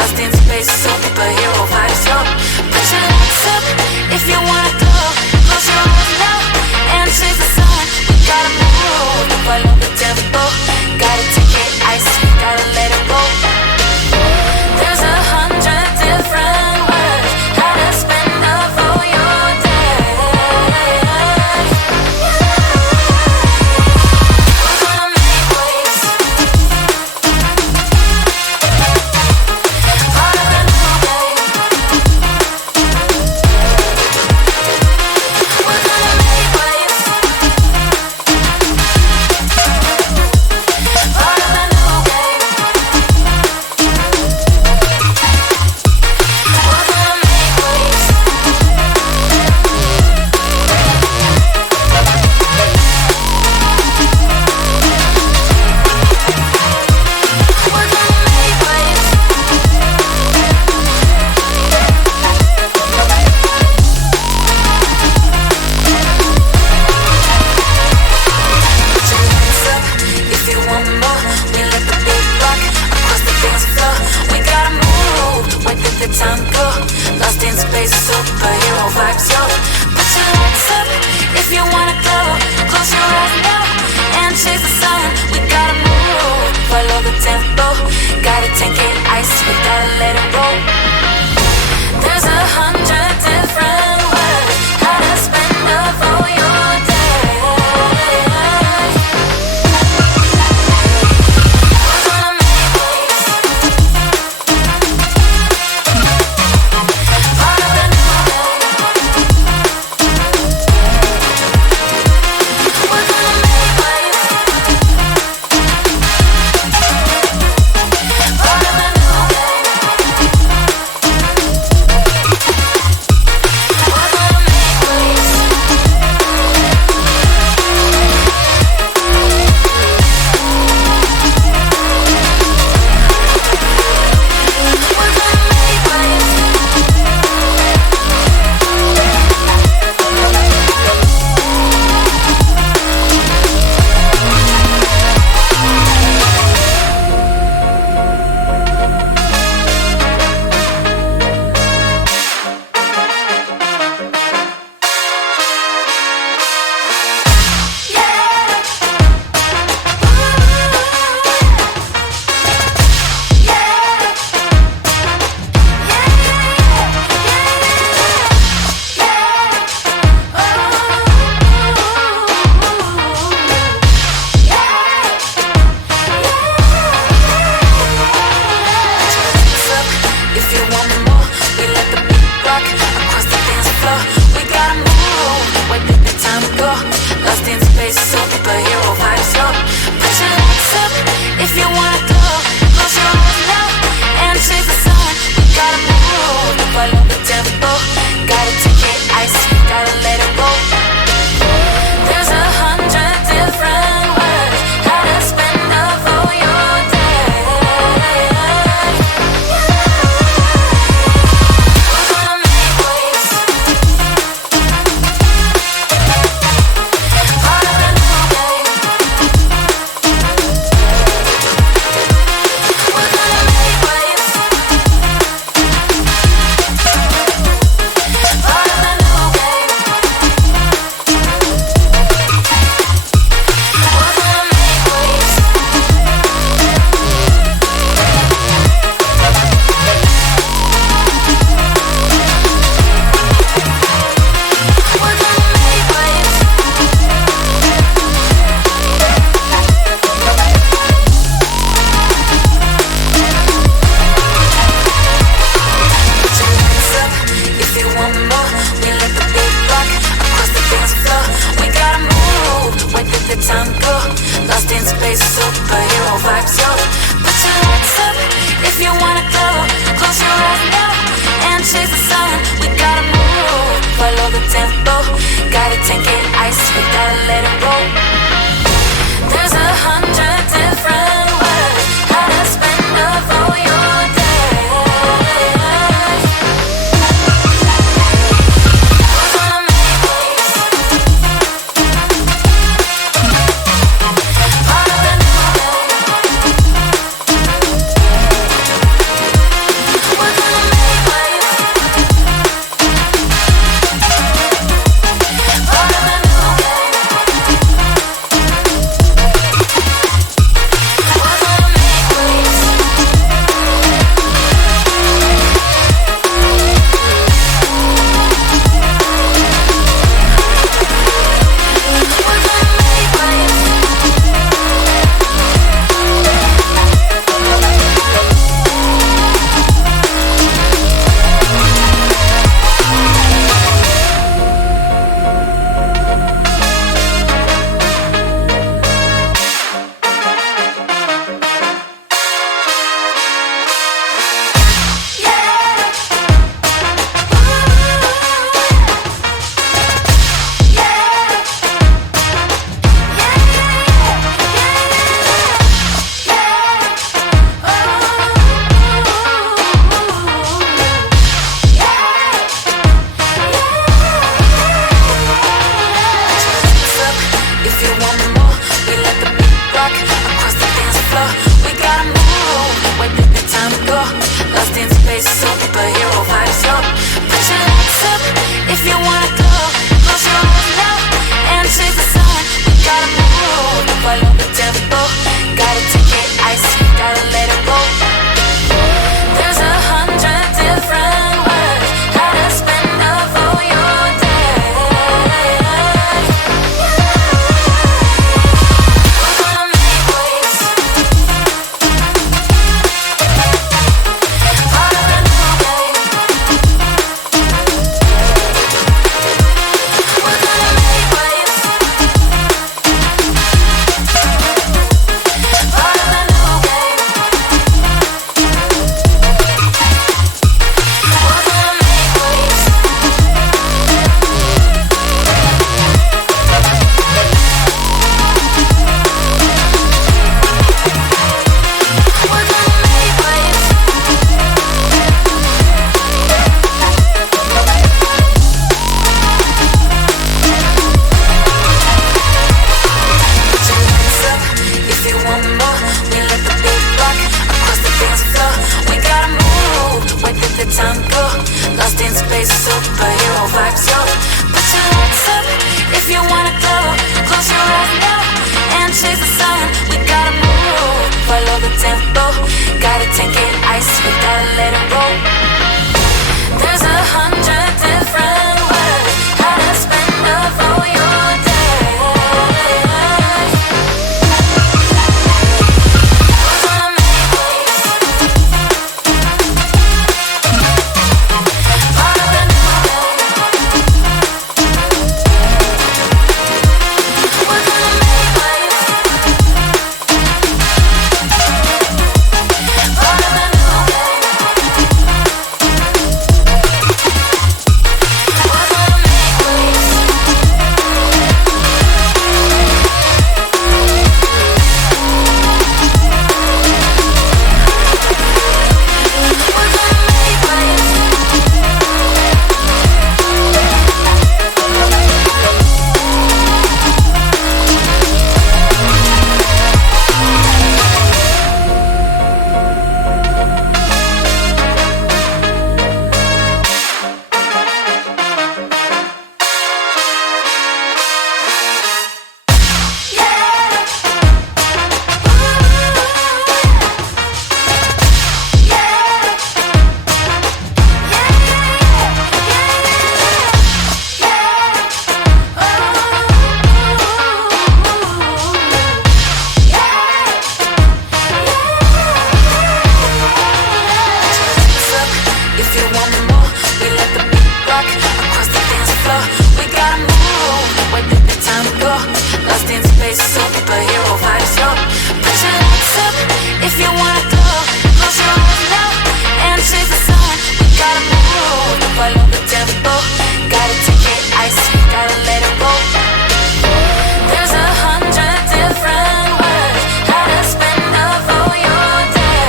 lost in space, superhero vibes, yo. Put your hands up if you wanna go. Close your eyes now and chase the sun. We gotta move, follow the tempo. Gotta take it ice, gotta let it go. There's 100 different ways how to spend up all your day. We're gonna make waves. Part of the new game. We're gonna make waves. Part of the new game. We're gonna make waves. We're gonna make waves. Put your hands up if you want more. We let the beat rock across the dance floor. We gotta move, where did the time go? Lost in space, superhero vibes, yo. Put your hands up if you wanna go. Close your eyes now and chase the sun. We gotta move, follow the tempo. Gotta take it ice, we gotta let it roll. There's 100 different ways how to spend up all your day. We're gonna make waves. Part of the new game. if you want more. We let the beat rock across the dance floor. We gotta move, where did the time go? Lost in space, superhero vibes, yo. Put your lights up if you wanna go. Close your eyes now and chase the sun. We gotta move, follow the tempo. Gotta take it ice, gotta let it go. There's 100 different ways how to spend up all your day.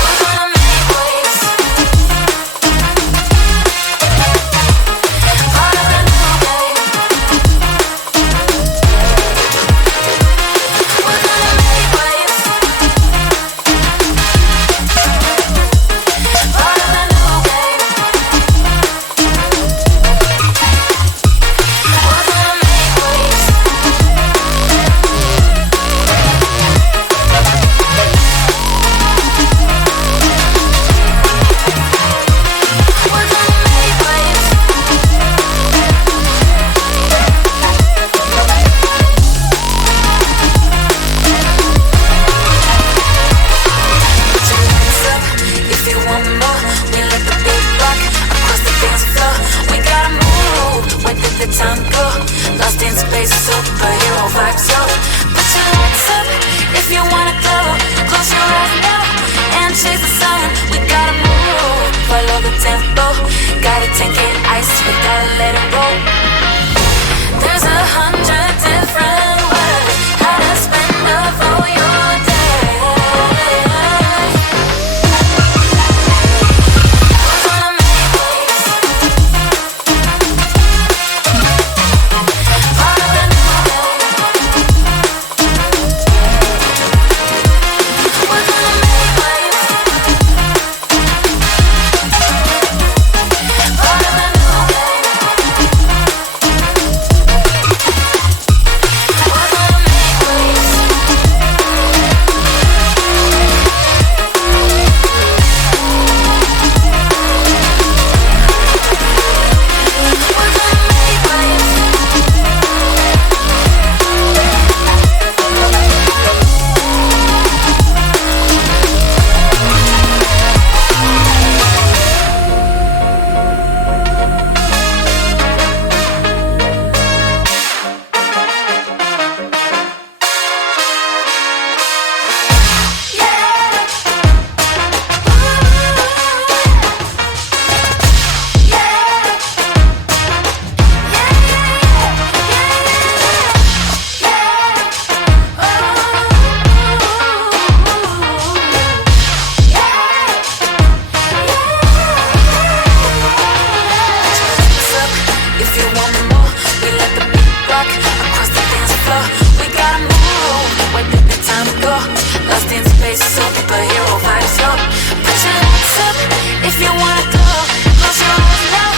We're gonna make waves, part of the new game. We're gonna make waves, part of the new game. We're gonna make waves. We're gonna make waves. Put your hands up if you want more. We let the beat rock across the dance floor. We gotta move, where did the time go? Lost in space, superhero vibes, yo. Put your hands up if you wanna go. Close your eyes now and chase the sun. We gotta move, follow the tempo. Gotta take it ice, we gotta let it go. There's 100 different ways how to spend up all your day. We're gonna make waves, part of the new game. We're gonna make waves, part of the new game. We're gonna make waves. We're gonna make waves. If you want more, we let the beat rock across the dance floor. We gotta move, where did the time go? Lost in space, superhero vibes, yo. Put your hands up if you wanna go. Close your eyes now